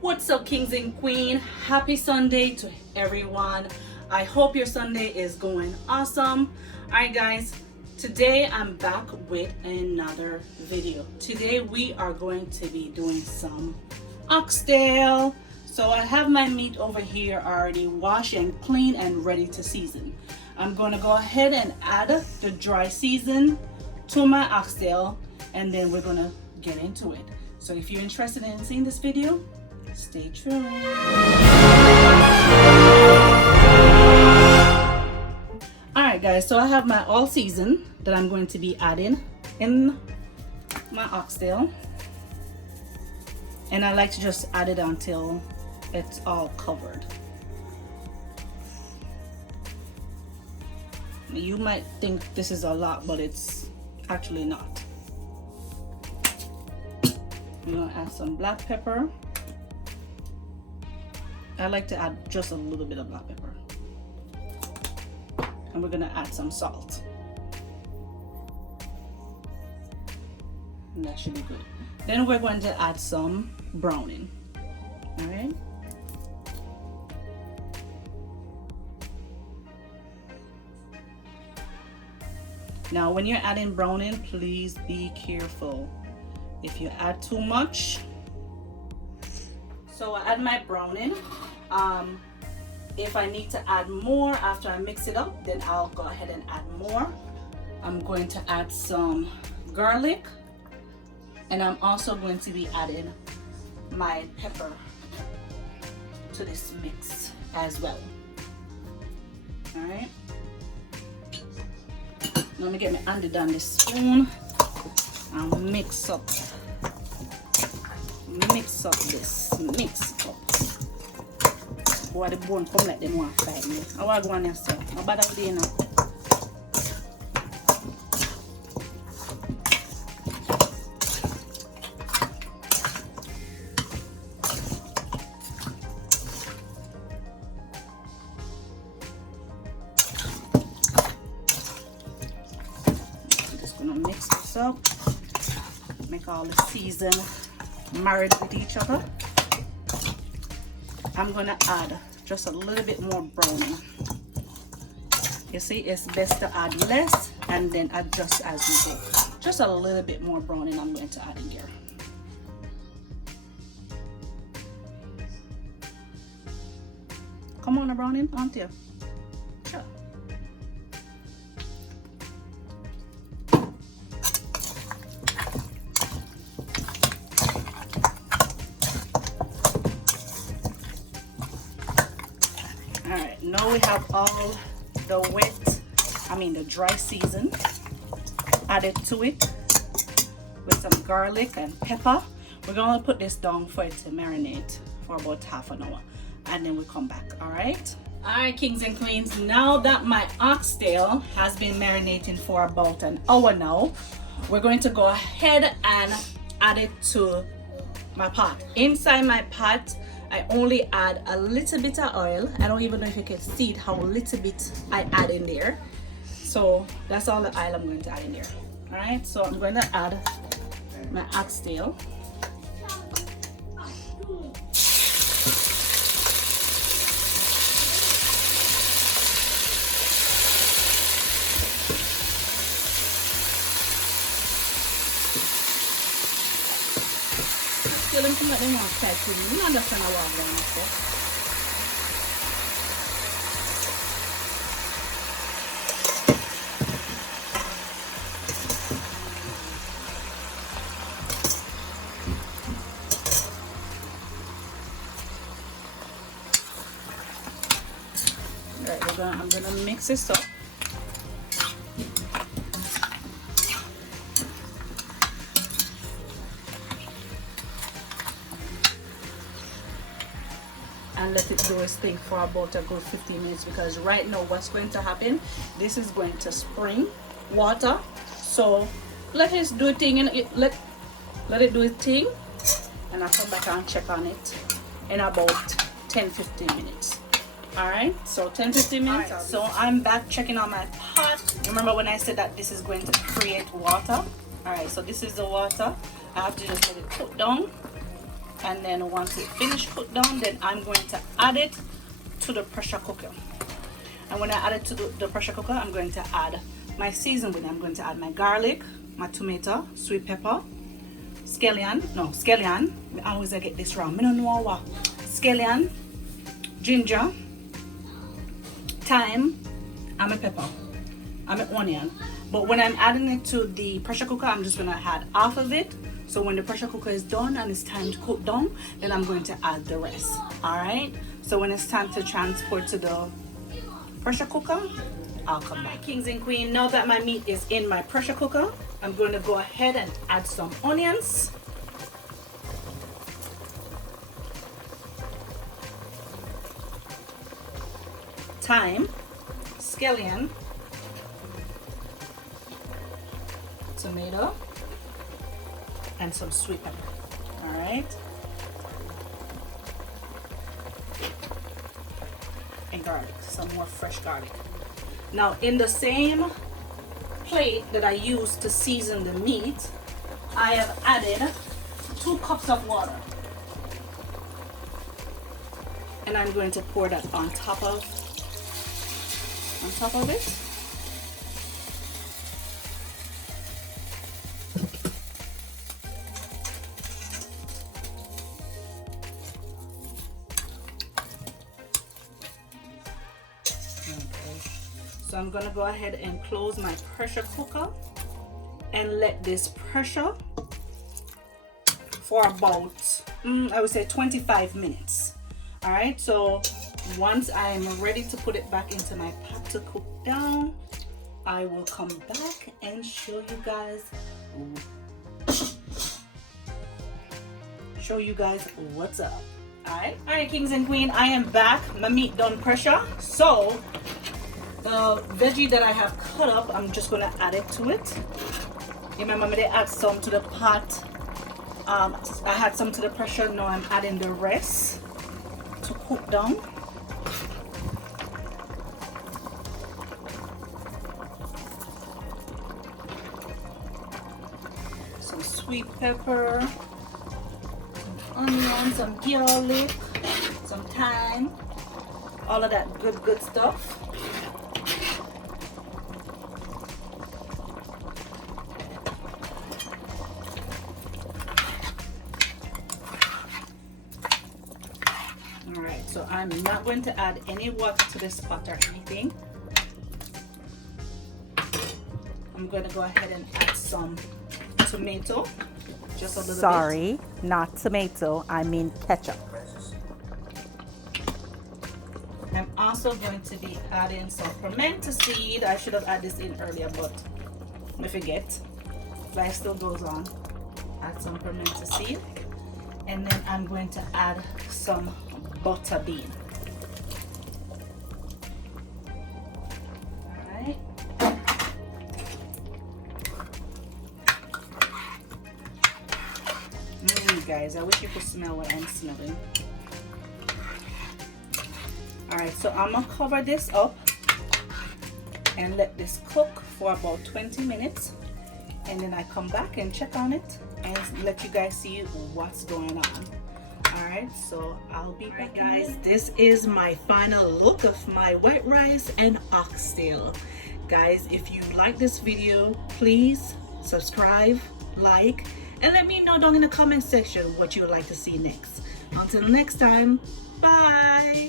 What's up, kings and queen? Happy Sunday to everyone. I hope your Sunday is going awesome. All right, guys, today I'm back with another video. Today we are going to be doing some oxtail. So I have my meat over here already washed and clean and ready to season. I'm going to go ahead and add the dry season to my oxtail, and then we're going to get into it. So if you're interested in seeing this video, stay tuned. Alright guys, so I have my all season that I'm going to be adding in my oxtail, and I like to just add it until it's all covered. You might think this is a lot, but it's actually not. I'm gonna add some black pepper. I like to add just a little bit of black pepper. And we're gonna add some salt. And that should be good. Then we're going to add some browning. All right. Now, when you're adding browning, please be careful. If you add too much. So I add my browning. If I need to add more after I mix it up, then I'll go ahead and add more. I'm going to add some garlic, and I'm also going to be adding my pepper to this mix as well. All right. Let me get my hand down the spoon and mix up this, mix it up. Boy, the bone come like them want to fight me. I want to go on there, sir. No bother with you now. I'm just gonna mix this up. Make all the season married with each other. I'm gonna add just a little bit more browning. You see, it's best to add less and then adjust as we go. Just a little bit more browning I'm going to add in there. Come on, browning, aren't you? Sure. Alright, now we have all the the dry season added to it with some garlic and pepper. We're going to put this down for it to marinate for about half an hour, and then we come back. Alright, kings and queens, now that my oxtail has been marinating for about an hour now, we're going to go ahead and add it to my pot. Inside my pot, I only add a little bit of oil. I don't even know if you can see it, how little bit I add in there. So that's all the oil I'm going to add in there. All right, so I'm going to add my oxtail. Still in some of them outside to me. You understand how I'm going to say. Alright, I'm gonna mix this up. And let it do its thing for about a good 15 minutes, because right now what's going to happen, this is going to spring water. So let it do a thing, and let it do its thing, and I'll come back and check on it in about 10-15 minutes. Alright, so 10-15 minutes. Right, so I'm back checking on my pot. Remember when I said that this is going to create water? Alright, so this is the water. I have to just let it cook down. And then once it finished cooked down, then I'm going to add it to the pressure cooker. And when I add it to the pressure cooker, I'm going to add my seasoning. I'm going to add my garlic, my tomato, sweet pepper, scallion. I always get this wrong. I don't know what. Scallion, ginger, thyme, and my pepper, and my onion. But when I'm adding it to the pressure cooker, I'm just going to add half of it. So when the pressure cooker is done and it's time to cook down, then I'm going to add the rest. All right. So when it's time to transport to the pressure cooker, I'll come back. Kings and queens, now that my meat is in my pressure cooker, I'm going to go ahead and add some onions. Thyme, scallion, tomato, and some sweet pepper. All right. And garlic, some more fresh garlic. Now in the same plate that I used to season the meat, I have added 2 cups of water. And I'm going to pour that on top of it. So I'm gonna go ahead and close my pressure cooker and let this pressure for about, I would say 25 minutes. All right, so once I'm ready to put it back into my pot to cook down, I will come back and show you guys what's up. All right, kings and queens, I am back. My meat done pressure. So the veggie that I have cut up, I'm just gonna add it to it. Remember me to add some to the pot. I had some to the pressure. Now I'm adding the rest to cook down. Some sweet pepper, some onion, some garlic, some thyme, all of that good stuff. Alright, so I'm not going to add any water to this pot or anything. I'm going to go ahead and add some tomato, just a little bit. Sorry, not tomato, I mean ketchup. I'm also going to be adding some pimento seed. I should have added this in earlier, but I forget. Life still goes on. Add some pimento seed. And then I'm going to add some butter bean. Alright. Guys, I wish you could smell what I'm smelling. Alright, so I'm gonna cover this up and let this cook for about 20 minutes, and then I come back and check on it and let you guys see what's going on. Alright, so I'll be back, guys. This is my final look of my white rice and oxtail. Guys, if you like this video, please subscribe, like, and let me know down in the comment section what you would like to see next. Until next time, bye.